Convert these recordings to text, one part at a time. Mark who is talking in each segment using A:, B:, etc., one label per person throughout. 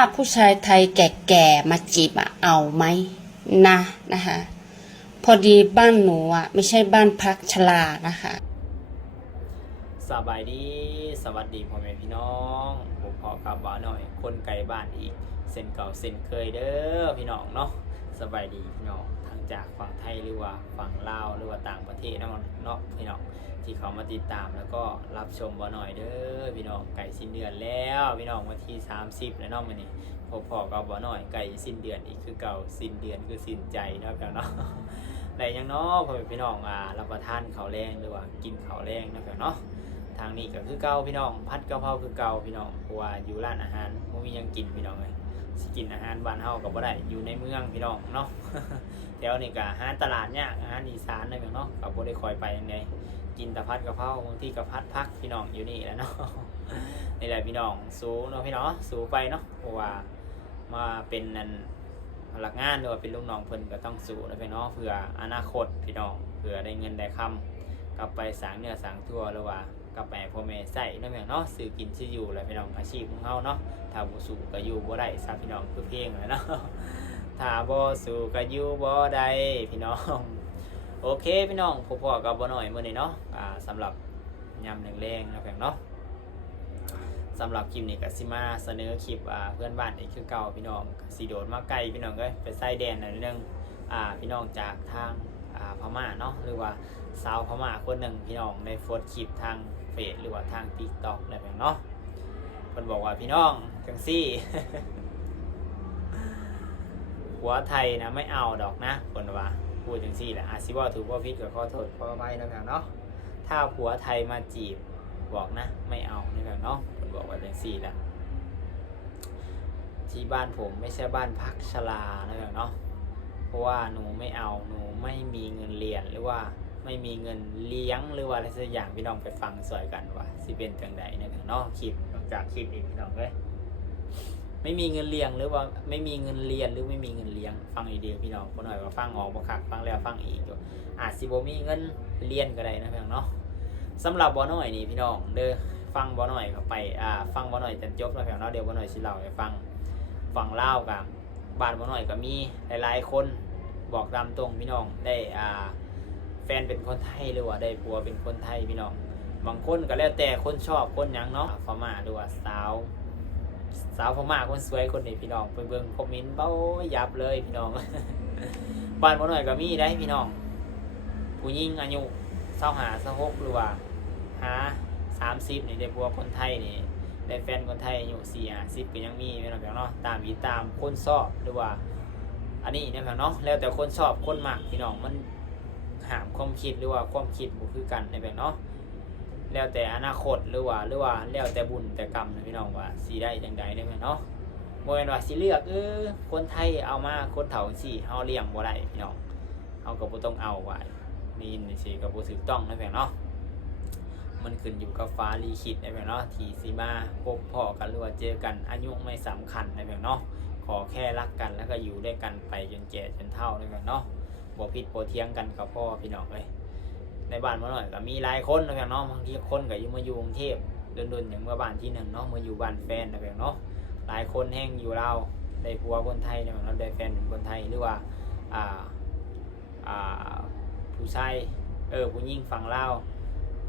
A: ถ้าผู้ชายไทยแก่ๆมาจีบอะเอาไหมนะนะคะ พอดีบ้านหนูอะไม่ใช่บ้านพักชลานะคะ
B: สบายดีสวัสดีพ่อแม่พี่น้องผมพอกับบ้านหน่อย คนไกลบ้านอีกเส้นเก่าเส้นเคยเด้อพี่น้องเนาะ สบายดีพี่น้องทั้งจากฝั่งไทยหรือว่าฝั่งลาวหรือว่าต่างประเทศนะเนาะพี่น้องที่เขามาติดตามแล้วก็รับชมบ่หน่อยเด้อพี่น้องไก่สิ้นเดือนแล้วพี่น้องวันที่ 30แล้วเนาะมื้อนี้พอพอกับบ่หน่อยไก่สิ้นเดือนอีกคือเก่าสิ้นเดือนคือสิ้นใจเนาะพี่น้องเนาะได้ยังเนาะพ่อพี่น้องอ่ารับประทานข้าวแรงหรือว่ากินข้าวแรงนะพี่น้องเนาะ ทางนี้ก็คือเก่าพี่น้องพัดกะเพราคือเก่าพี่น้องเพราะว่าอยู่ร้านอาหารบ่มียังกินพี่น้องเลยสิกินอาหารบ้านเฮาก็บ่ได้อยู่ในเมืองพี่น้องเนาะเดี๋ยวนี้ก็อาหารตลาดยากอาหารอีสานได้เนาะก็บ่ได้คอยไปยังไงกินแต่พัดกะเพราบางที่ก็พัดพักพี่น้องอยู่นี่แหล้วเนาะนี่แหละพี่น้องสู้เนาะพี่น้องสู้ไปเนาะเพราะว่ามาเป็นนั่นพนักงานหรือว่าเป็นลูกน้องเพิ่นก็ต้องสู้นะพี่น้องเพื่ออนาคตพี่น้องเพื่อได้เงินได้คำกลับไปสางเนื้อสางตัวหรือว่า กับไปให้พ่อแม่ใส่เนาะแม่เนาะซื้อกินซื้ออยู่แหละพี่น้องอาชีพของเฮาเนาะถ้าบ่สู้ก็อยู่บ่ได้ซะพี่น้องคือเพลงเลยเนาะถ้าบ่สู้ก็อยู่บ่ได้พี่น้องโอเคพี่น้องพบๆกับบ่หน่อยมื้อนี้เนาะอ่าสำหรับยาแรงๆนะเพียงเนาะสำหรับคลิปนี้ก็สิมาเสนอคลิปอ่าเพื่อนบ้านอีกคือเก่าพี่น้องสิโดดมาไกลพี่น้องเอ้ยไปใส่แดนหน่อยนึงอ่าพี่น้องจากทางอ่าพม่าเนาะหรือว่าสาวพม่าคนหนึ่งพี่น้องในโฟดคลิปทางเฟซหรือว่าทางติ๊กต็อกอะไรแบบเนาะเพิ่นบอกว่าพี่น้องจังซี่หัวไทยนะไม่เอาดอกนะเพิ่นว่าพูดจังซี่แหละอาซิว่าถูกว่าพิษก็ขอโทษขออภัยนะแบบเนาะถ้าผัวไทยมาจีบบอกนะ ไม่เอานี่แบบเนาะเพิ่นบอกว่าจังซี่แหละที่บ้านผมไม่ใช่บ้านพักชรานะแบบเนาะเพราะว่าหนูไม่เอาหนูไม่มีเงินเรียนหรือว่า ไม่มีเงินเลี้ยงหรือว่าอะไรสักอย่างพี่น้องไปฟังสวยกันว่าสิเป็นจังใดนะครับเนาะคลิปหลังจากคลิปอีกพี่น้องเลยไม่มีเงินเลี้ยงหรือว่าไม่มีเงินเรียนหรือไม่มีเงินเลี้ยงฟังดีๆพี่น้องคนหน่อยว่าฟังออกบ่คักฟังแล้วฟังอีกอยู่อาจสิบ่มีเงินเรียนก็ได้นะพี่น้องเนาะสำหรับบ่น้อยนี่พี่น้องเด้อฟังบ่น้อยเข้าไปอ่าฟังบ่น้อยจนจบแล้วพี่น้องเนาะเดี๋ยวบ่น้อยสิเล่าให้ฟังฟังเล่ากับบ้านบ่น้อยก็มีหลายๆคนบอกตามตรงพี่น้องได้อ่า ฟนเป็นคนไทยหรือว่าได้ผัวเป็นคนไทยพี่น้องบางคนก็แล้วแต่คนชอบคนยังเนาะพม่าหรือว่าสาว สาวพม่าคนสวยคนนี้พี่น้องไปเบิ่งคอมเมนต์เบ้ายับเลยพี่น้องบ้านบ่หน่อยก็มีได้พี่น้อง ผู้หญิงอายุเศร้าหาเศร้าหกหรือว่าหาสามสิบนี่ได้ผัวคนไทยนี่ได้แฟนคนไทยอายุสี่ห้าสิบก็ยังมีพี่น้องเนาะตามอีตามคนชอบหรือว่า อันนี้นะครับเนาะแล้วแต่คนชอบคนมักพี่น้องมัน หามความคิดหรือว่าความคิดบ่คือกันในแบบเนาะแล้วแต่อนาคตหรือว่าหรือว่าแล้วแต่บุญแต่กรรมนะพี่น้องว่าสีได้จังใดได้ไหมเนาะโมเมนว่าสิเลือกเออคนไทยเอามาคนเฒ่าสิเฮาเลี้ยงบ่ได้พี่น้องเฮาก็บ่ต้องเอาไว้นี่นี่สิก็บ่ถูกต้องนะพี่น้องเนาะมันขึ้นอยู่กับฟ้าลีคิดนะพี่น้องเนาะที่สิมาพบพ่อกันหรือว่าเจอกันอายุไม่สำคัญนะพี่น้องเนาะขอแค่รักกันแล้วก็อยู่ด้วยกันไปจนแก่จนเฒ่าด้วยกันเนาะ บ่ผิดบ่เทียงกันกับพ่อพี่น้องเลยในบ้านมาหน่อยก็มีหลายคนนะพี่น้องบางทีคนก็อยู่มาอยู่กรุงเทพโดนๆอย่างเมื่อบ้านที่หนึ่งเนาะมาอยู่บ้านแฟนนะพี่น้องเนาะหลายคนแห้งอยู่เลาได้ผัวคนไทยนะพี่น้องได้แฟนเป็นคนไทยหรือว่าอ่าอ่าผู้ชายเออผู้หญิงฝั่งลาว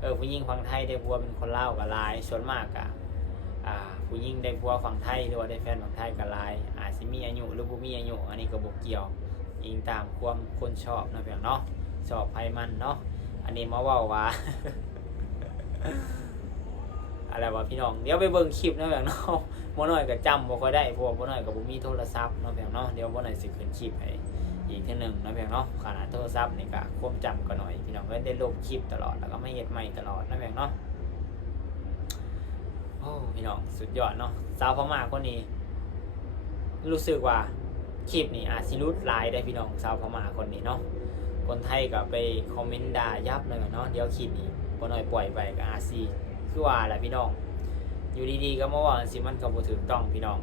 B: เออผู้หญิงฝั่งไทยได้ผัวเป็นคนลาวก็หลายส่วนมากอะอ่าผู้หญิงได้ผัวฝั่งไทยหรือว่าได้แฟนฝั่งไทยก็หลายอาจสิมีอายุหรือบ่มีอายุอันนี้ก็บ่เกี่ยว อิงตามความคนชอบนะเพียงเนาะชอบไผมันเนาะอันนี้มาว้าว่าอะไรวะพี่น้องเดี๋ยวไปเบิ่งคลิปนะเพียงเนาะบ่น้อยก็จำบ่ค่อยได้เพราะว่าบ่น้อยก็บ่มีโทรศัพท์นะเพียงเนาะเดี๋ยวบ่น้อยสิขึ้นคลิปให้อีกเทีหนึงนะเพียงเนาะขนาดโทรศัพท์นี่ก็ความจำก็หน้อยพี่น้องก็ได้ลบคลิปตลอดแล้วก็ไม่เฮ็ดใหม่ตลอดนะเพียงเนาะโอ้พี่น้องสุดยอดเนาะสาวพม่าคนนี้ รู้สึกว่า คลิปนี้อาจสิรุดหลายได้พี่น้องสาวพม่าคนนี้เนาะคนไทยก็ไปคอมเมนต์ด่ายับเลยเนาะเดี๋ยวคลิปนี้บ่หน่อยปล่อยไปก็อาจสิคือว่าแหละพี่น้อง อยู่ดีๆก็มาว่าสิมันก็บ่ถูกต้องพี่น้อง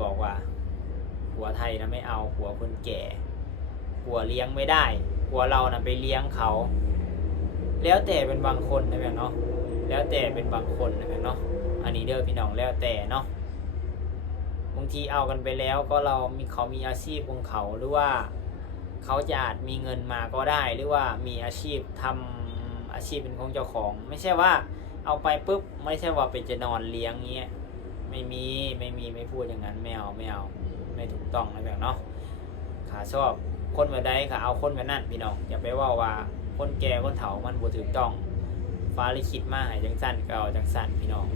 B: บอกว่าหัวไทยนะไม่เอาหัวคนแก่หัวเลี้ยงไม่ได้หัวเรานะไปเลี้ยงเขา แล้วแต่เป็นบางคนนะพี่เนาะแล้วแต่เป็นบางคนนะครับเนาะอันนี้เด้อพี่น้องแล้วแต่เนาะางทีเอากันไปแล้วก็เรามีเขามีอาชีพของเขาหรือว่าเขาจะอาจมีเงินมาก็ได้ หรือว่ามีอาชีพทำอาชีพเป็นของเจ้าของ ไม่ใช่ว่า เอาไปปุ๊บไม่ใช่ว่าเป็นจะนอนเลี้ยงเงี้ยไม่มีไม่มีไม่พูดอย่างนั้นไม่เอาไม่เอาไม่ถูกต้องนะแบบเนาะขาชอบคนแบบใดก็เอาคนแบบนั้นพี่น้องอย่าไปว่าว่าคนแก่คนเฒ่ามันบ่ถูกต้องฟ้าลิขิตมาให้จังสั้นก็เอาจังสั้นพี่น้อง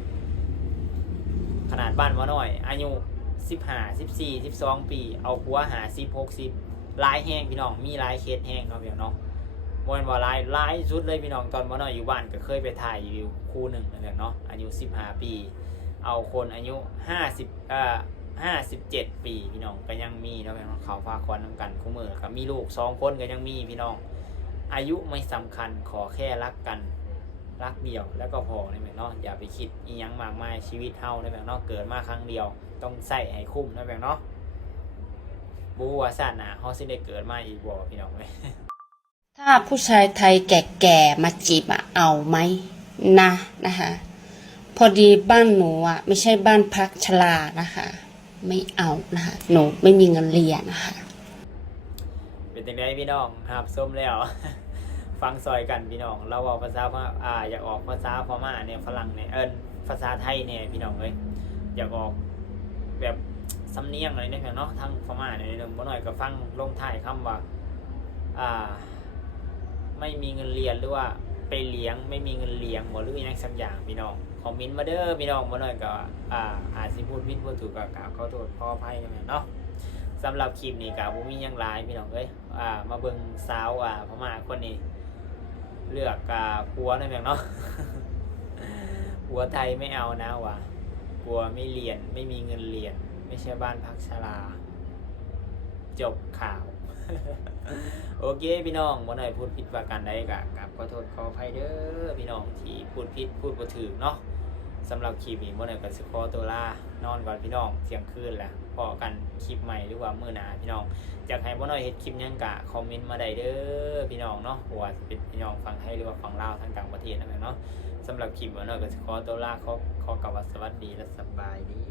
B: ขนาดบ้านว่าน้อย อายุ สิบห้าสิบสี่สิบสองปี เอาผัวหาสิบหกสิบลายแห้งพี่น้อง มีลายเคสแห้งเนาะพี่น้องเนาะบนว่าลายลายสุดเลยพี่น้องตอนว่าน้อยอยู่บ้านก็เคยไปถ่ายอยู่คู่หนึ่งนั่นแหละเนาะอายุสิบห้าปี เอาคนอายุห้าสิบเอ่อห้าสิบเจ็ดปีพี่น้องก็ยังมีเนาะพี่น้องเขาพาควันนำกันคู่มือก็มีลูกสองคนก็ยังมีพี่น้อง อายุไม่สำคัญขอแค่รักกัน รักเดียวแล้วก็พอนะแม่เนาะอย่าไปคิดอีหยังมากมายชีวิตเฮานะแม่เนาะเกิดมาครั้งเดียว ต้องใส่ให้คุ้มนะแม่เนาะบูว่าชาติหน้าเฮาสิได้เกิดมาอีกบ่พี่น้องเว้ย
A: ถ้าผู้ชายไทยแก่ๆมาจีบอะเอาไหมนะนะคะ พอดีบ้านหนูอะไม่ใช่บ้านพักชรานะคะ ไม่เอานะคะหนูไม่มีเงินเรียนนะคะ
B: เป็นจังไดพี่น้องครับส้มแล้ว ฟังซอยกันพี่น้อง เราเอาภาษาพม่าอ่าอยากออกภาษาพม่าเนี่ยฝรั่งเนี่ยเอินภาษาไทยเนี่ยพี่น้องเอ้ยอยากออกแบบสำเนียงอะไรเนี่ยเนาะทั้งพม่าเนี่ยเดี๋ยวบ่หน่อยก็ฟังลงท้ายคำว่าอ่า ไม่มีเงินเรียนหรือว่าไปเลี้ยงไม่มีเงินเลี้ยงบ่หรือยังสักอย่างพี่น้องคอมเมนต์มาเด้อพี่น้องบ่หน่อยก็อ่าอาจสิพูดผิดพูดถูกก็กราบขอโทษขออภัยกันเนาะสำหรับคลิปนี้ก็บ่มีหยังหลายพี่น้องเอ้ยอ่ามาเบิ่งสาวอ่าพม่าคนนี้ เลือกกาผัวนั่นเองเนาะผัวไทยไม่เอานะวะผัวไม่เรียนไม่มีเงินเรียน ไม่ใช่บ้านพักชราจบข่าว โอเคพี่น้องบ่หน่อยพูดผิดว่ากันได้กะกับขอโทษขออภัยเด้อพี่น้องที่พูดผิดพูดบ่ถือเนาะ สำหรับคลิปนี้บ่หน่อยก็สิขอตัวลานอนก่อนพี่น้องเที่ยงคืนแล้วพอกันคลิปใหม่หรือว่ามื่อหน้าพี่น้องอยากให้บ่หน่อยเฮ็ดคลิปยังกะคอมเมนต์มาได้เด้อพี่น้องเนาะว่าจะเป็นพี่น้องฟังให้หรือว่าฟังเล่าทางต่างประเทศนั่นแหละเนาะสำหรับคลิปบ่หน่อยก็สิขอตัวลาขอขอกล่าวว่าสวัสดีและสบายดี